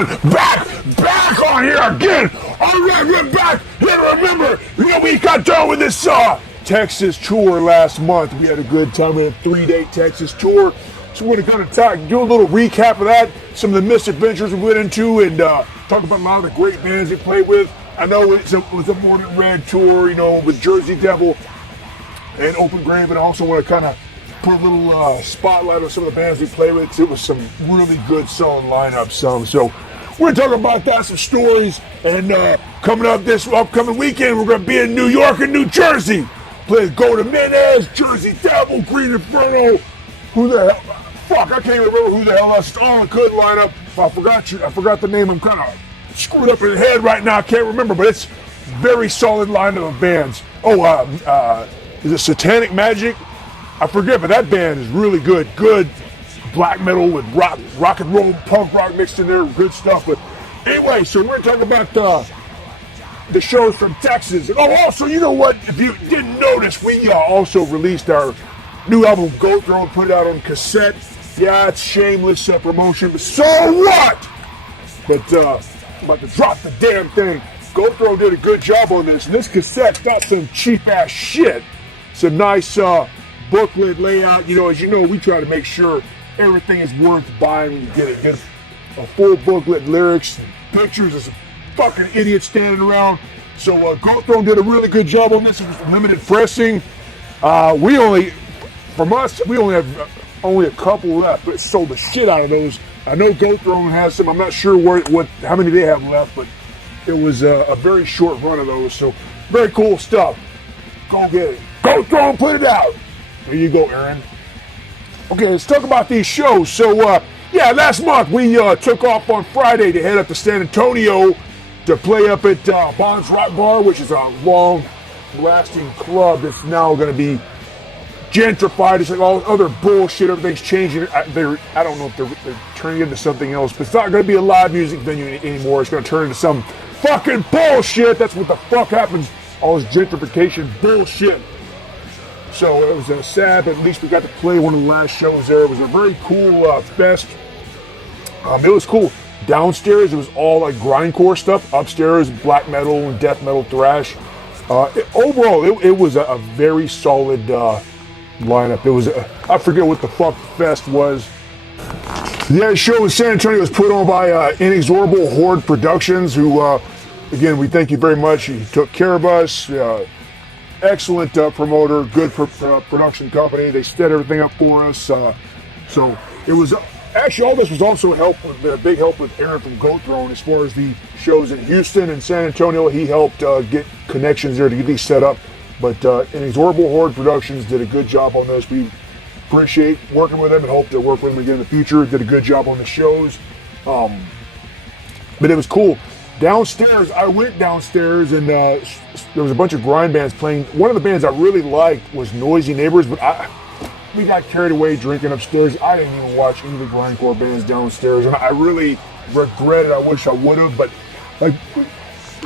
everyone. Back on here again. All right, we're back here. Remember, we got done with this Texas tour last month. We had a good time. We had a 3-day Texas tour. So we're going to do a little recap of that, some of the misadventures we went into, and talk about a lot of the great bands we played with. I know it was a Mordant Rhed tour, with Geresy, Deoful, and Open Grave, and I also want to kind of put a little spotlight on some of the bands we played with. It was some really good, solid lineup. So we're going to talk about that, some stories, and coming up this upcoming weekend, we're going to be in New York and New Jersey. Play Golden Menace, Geresy, Deoful, Green Inferno. Who the hell? Fuck, I can't even remember who the hell that's all a good lineup. I forgot the name. I'm kind of screwed up in the head right now. I can't remember, but it's very solid lineup of bands. Is it Satanic Magic? I forget, but that band is really good. Good black metal with rock and roll, punk rock mixed in there. Good stuff. But anyway, so we're talking about the shows from Texas. And also, you know what? If you didn't notice, we also released our new album, Goat Throne, put it out on cassette. Yeah, it's shameless promotion, but so what? But I'm about to drop the damn thing. Goat Throne did a good job on this, and this cassette's got some cheap-ass shit. It's a nice booklet layout. As you know, we try to make sure everything is worth buying when you get it. Get a full booklet, lyrics, and pictures of some fucking idiots standing around. So Goat Throne did a really good job on this. It was limited pressing. We only have only a couple left, but it sold the shit out of those. I know Goat Throne has some. I'm not sure how many they have left, but it was a very short run of those. So very cool stuff. Go get it. Goat Throne, put it out. There you go, Aaron. Okay, let's talk about these shows. So, last month we took off on Friday to head up to San Antonio to play up at Bond's Rock Bar, which is a long-lasting club that's now going to be gentrified. It's like all other bullshit. Everything's changing. I don't know if they're turning into something else, but it's not going to be a live music venue anymore. It's going to turn into some fucking bullshit. That's what the fuck happens. All this gentrification bullshit. So it was sad, but at least we got to play one of the last shows there. It was a very cool fest. It was cool. Downstairs, it was all like grindcore stuff. Upstairs, black metal and death metal thrash. Overall, it was a very solid lineup. It was I forget what the fuck the fest was. The show in San Antonio was put on by Inexorable Horde Productions, who again, we thank you very much. He took care of us. Excellent promoter, good production company. They set everything up for us. So it was actually all this was also a big help with Aaron from Goat Throne as far as the shows in Houston and San Antonio. He helped get connections there to get these set up. But Inexorable Horde Productions did a good job on this. We appreciate working with them and hope to work with them again in the future. Did a good job on the shows. But it was cool. Downstairs, I went downstairs and there was a bunch of grind bands playing. One of the bands I really liked was Noisy Neighbors, but we got carried away drinking upstairs. I didn't even watch any of the grindcore bands downstairs, and I really regret it. I wish I would have, but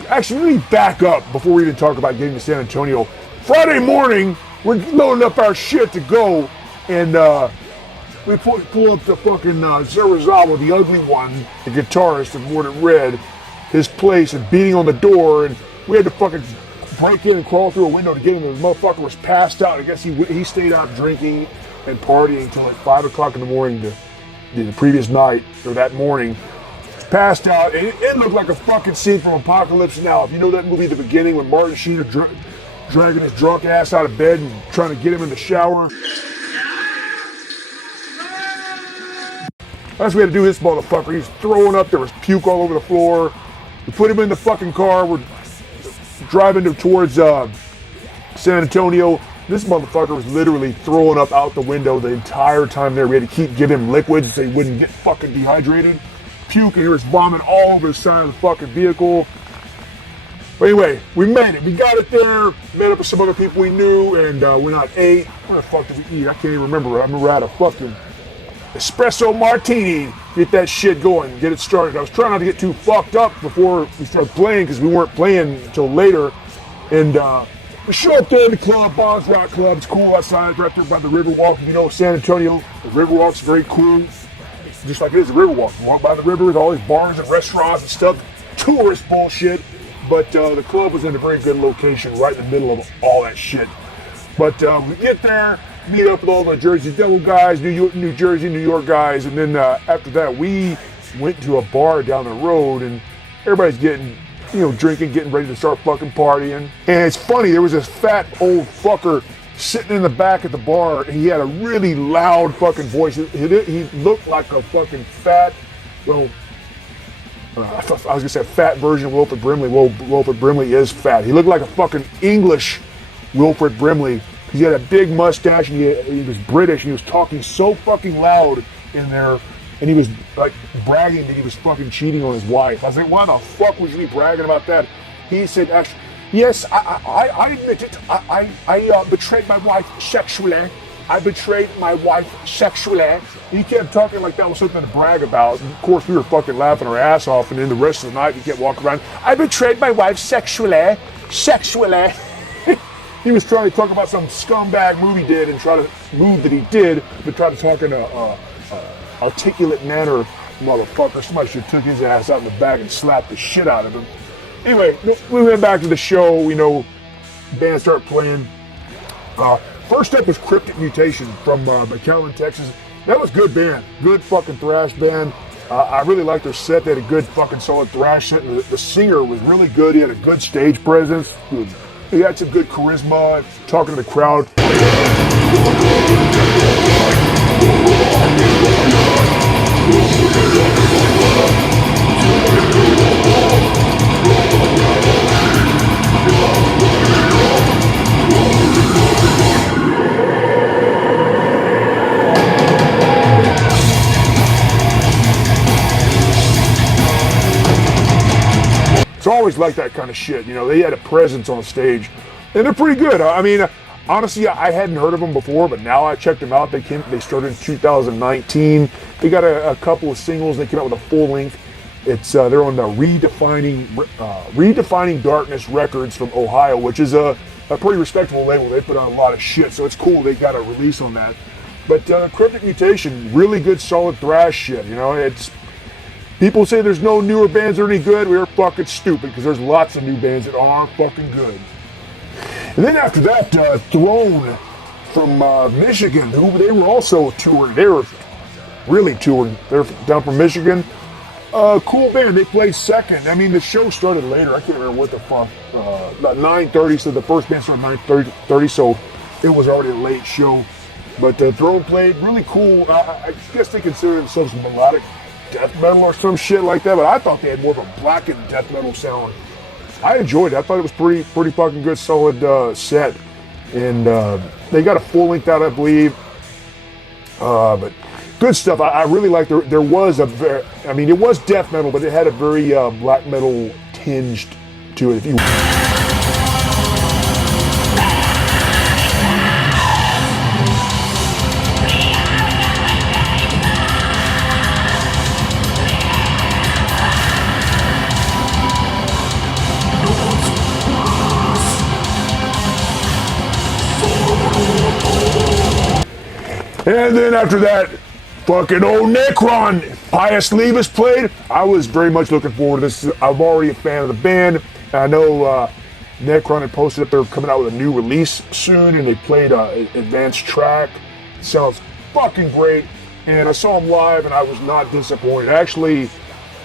actually, let me back up before we even talk about getting to San Antonio. Friday morning, we're loading up our shit to go, and we pull up the fucking Geresy, the ugly one, the guitarist of Mordant Rhed, his place, and beating on the door, and we had to fucking break in and crawl through a window to get in. The motherfucker was passed out. I guess he stayed out drinking and partying until like 5 o'clock in the morning the previous night, or that morning. Passed out, and it looked like a fucking scene from Apocalypse Now. If you know that movie, The Beginning, when Martin Sheen dragging his drunk ass out of bed and trying to get him in the shower. That's what we had to do with this motherfucker. He's throwing up. There was puke all over the floor. We put him in the fucking car. We're driving towards San Antonio. This motherfucker was literally throwing up out the window the entire time there. We had to keep giving him liquids so he wouldn't get fucking dehydrated. Puke, and he was vomiting all over the side of the fucking vehicle. But anyway, we made it. We got it there. Met up with some other people we knew, and went out ate. What the fuck did we eat? I can't even remember. I remember I had a fucking espresso martini. Get that shit going. Get it started. I was trying not to get too fucked up before we started playing because we weren't playing until later. And we show up there in the club, Bond's Rock Club. It's cool outside, right there by the Riverwalk. If you know San Antonio, the Riverwalk's very cool. just like it is a Riverwalk. You walk by the river with all these bars and restaurants and stuff, tourist bullshit. But the club was in a very good location, right in the middle of all that shit. But we get there, meet up with all the Jersey Devil guys, New Jersey, New York guys, and then after that, we went to a bar down the road, and everybody's getting, drinking, getting ready to start fucking partying. And it's funny, there was this fat old fucker sitting in the back at the bar, and he had a really loud fucking voice. He looked like a fucking fat, well, I was gonna say a fat version of Wilford Brimley. Well, Wilford Brimley is fat. He looked like a fucking English Wilford Brimley. He had a big mustache, and he was British, and he was talking so fucking loud in there, and he was like bragging that he was fucking cheating on his wife. I was like, why the fuck would you be bragging about that? He said, actually, yes, I admit it. I betrayed my wife sexually. I betrayed my wife sexually. He kept talking like that was something to brag about. And of course, we were fucking laughing our ass off, and then the rest of the night, he kept walking around. I betrayed my wife sexually. Sexually. He was trying to talk about some scumbag move he did and that he did, but try to talk in a articulate manner. Motherfucker, somebody should have took his ass out in the back and slapped the shit out of him. Anyway, we went back to the show. Band started playing. First up was Cryptic Mutation from McAllen, Texas. That was good band. Good fucking thrash band. I really liked their set. They had a good fucking solid thrash set. The singer was really good. He had a good stage presence. He had some good charisma, talking to the crowd. It's always like that kind of shit. They had a presence on stage, and they're pretty good. I mean, honestly, I hadn't heard of them before, but now I checked them out. They started in 2019. They got a couple of singles. They came out with a full length. They're on the Redefining Darkness Records from Ohio, which is a pretty respectable label. They put out a lot of shit, so it's cool they got a release on that. But Cryptic Mutation, really good, solid thrash shit. People say there's no newer bands that are any good. We're fucking stupid, because there's lots of new bands that are fucking good. And then after that, Throne from Michigan, they were also touring. They were really touring. They're down from Michigan. Cool band. They played second. I mean, the show started later. I can't remember what the fuck. About 9:30, so the first band started 9:30, so it was already a late show. But Throne played really cool. I guess they consider themselves melodic death metal or some shit like that, but I thought they had more of a blackened death metal sound. I enjoyed it. I thought it was pretty fucking good, solid set. And they got a full length out, I believe. But good stuff. I really liked there was it was death metal, but it had a very black metal tinged to it. If you And then after that, fucking old Necron, Pius Levis played. I was very much looking forward to this. I'm already a fan of the band. I know Necron had posted up they're coming out with a new release soon, and they played an advanced track. Sounds fucking great. And I saw them live, and I was not disappointed. Actually,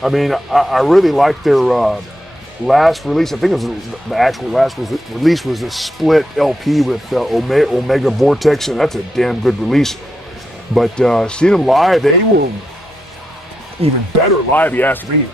I really liked their last release. I think it was the actual last release was a split LP with Omega Vortex, and that's a damn good release. But seeing them live, they were even better live, you ask me.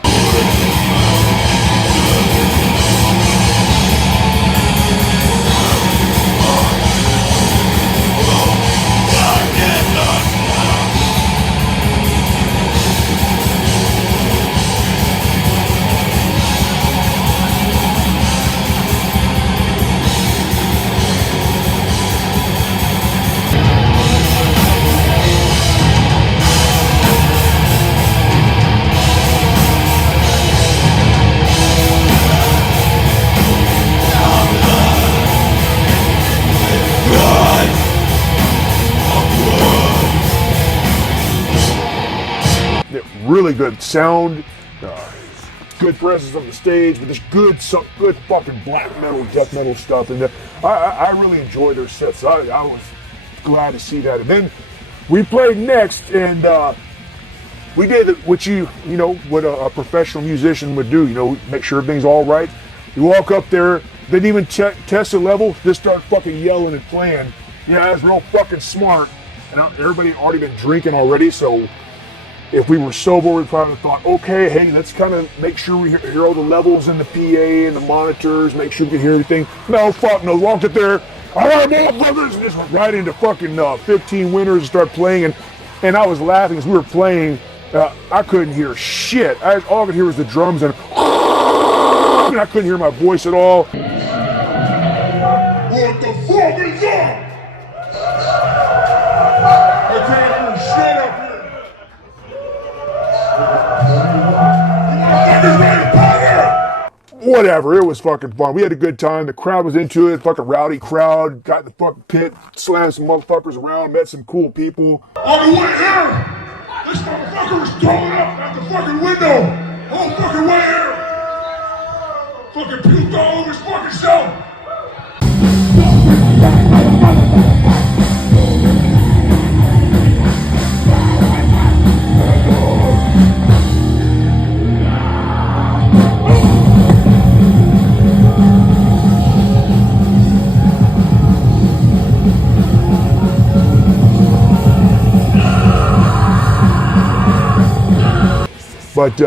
really good sound, good presence on the stage, but just good fucking black metal, death metal stuff. And I really enjoyed their sets. I was glad to see that. And then we played next, and we did what what a professional musician would do. Make sure everything's all right. You walk up there, didn't even test the level, just start fucking yelling and playing. Yeah, it was real fucking smart. And everybody had already been drinking already, so if we were sober, we probably thought, okay, hey, let's kind of make sure we hear all the levels in the PA and the monitors, make sure we can hear everything. No, fuck no. Walked up there, all right, motherfuckers, and just went right into fucking 15 winners and started playing. And I was laughing as we were playing. I couldn't hear shit. All I could hear was the drums, and I couldn't hear my voice at all. What the fuck is that? I can't hear shit up here. Whatever, it was fucking fun. We had a good time. The crowd was into it. Fucking rowdy crowd. Got in the fucking pit, slammed some motherfuckers around, met some cool people. On the way here, this motherfucker was throwing up out the fucking window. All fucking way here. Fucking puked all over his fucking self. But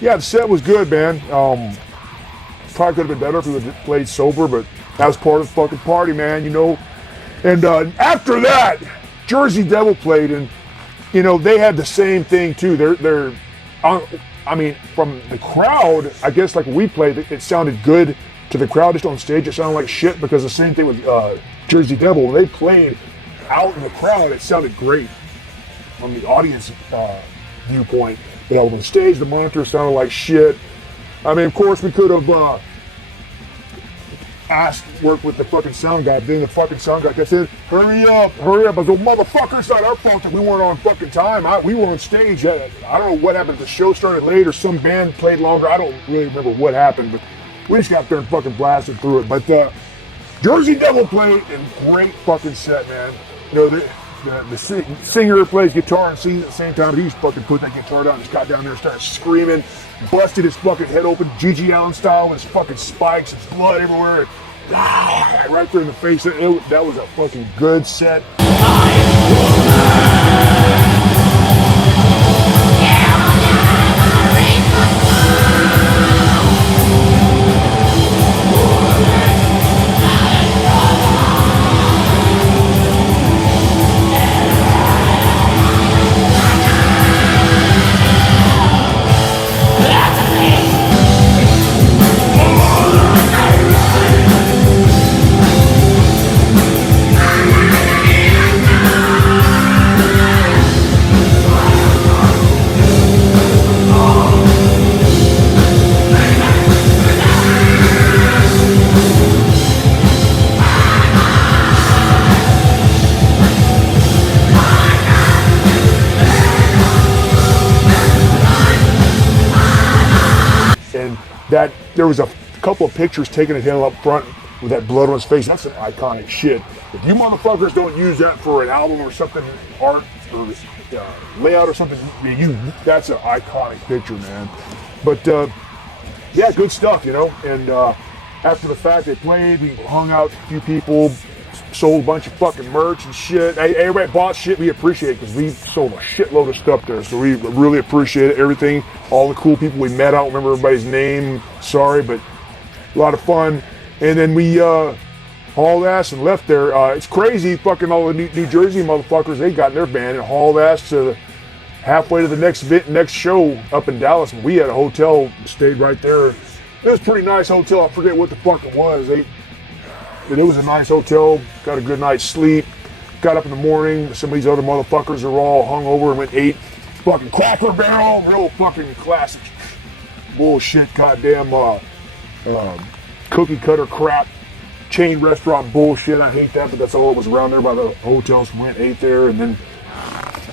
yeah, the set was good, man. Probably could have been better if we would have played sober, but that was part of the fucking party, man, And after that, Jersey Devil played, and they had the same thing too. From the crowd, I guess like when we played, it sounded good to the crowd. Just on stage, it sounded like shit, because the same thing with Jersey Devil. When they played out in the crowd, it sounded great from the audience viewpoint. But on stage, the monitor sounded like shit. I mean, of course, we could have work with the fucking sound guy, but then the fucking sound guy kept saying, hurry up. I was like, motherfucker, it's not our fault that we weren't on fucking time. We were on stage. I don't know what happened. The show started late, or some band played longer. I don't really remember what happened, but we just got there and fucking blasted through it. But Jersey Devil played, and great fucking set, man. The singer plays guitar and sings at the same time, but he just fucking put that guitar down and just got down there and started screaming, busted his fucking head open, G.G. Allen style, with his fucking spikes and blood everywhere, and right there in the face. That was a fucking good set. That there was a couple of pictures taken of him up front with that blood on his face. That's some iconic shit. If you motherfuckers don't use that for an album or something, art or layout or something, that's an iconic picture, man. But yeah, good stuff, And after the fact, they played, we hung out with a few people, sold a bunch of fucking merch and shit. Hey, everybody bought shit. We appreciate it, because we sold a shitload of stuff there. So we really appreciate it. Everything, all the cool people we met. I don't remember everybody's name. Sorry, but a lot of fun. And then we hauled ass and left there. It's crazy, fucking all the New Jersey motherfuckers. They got in their van and hauled ass to halfway to the next show up in Dallas. And we had a hotel, stayed right there. It was a pretty nice hotel. I forget what the fuck it was. It was a nice hotel, got a good night's sleep, got up in the morning, some of these other motherfuckers are all hungover and went ate fucking Cracker Barrel, real fucking classic bullshit, goddamn cookie cutter crap, chain restaurant bullshit. I hate that, but that's all that was around there by the hotels. We went, ate there, and then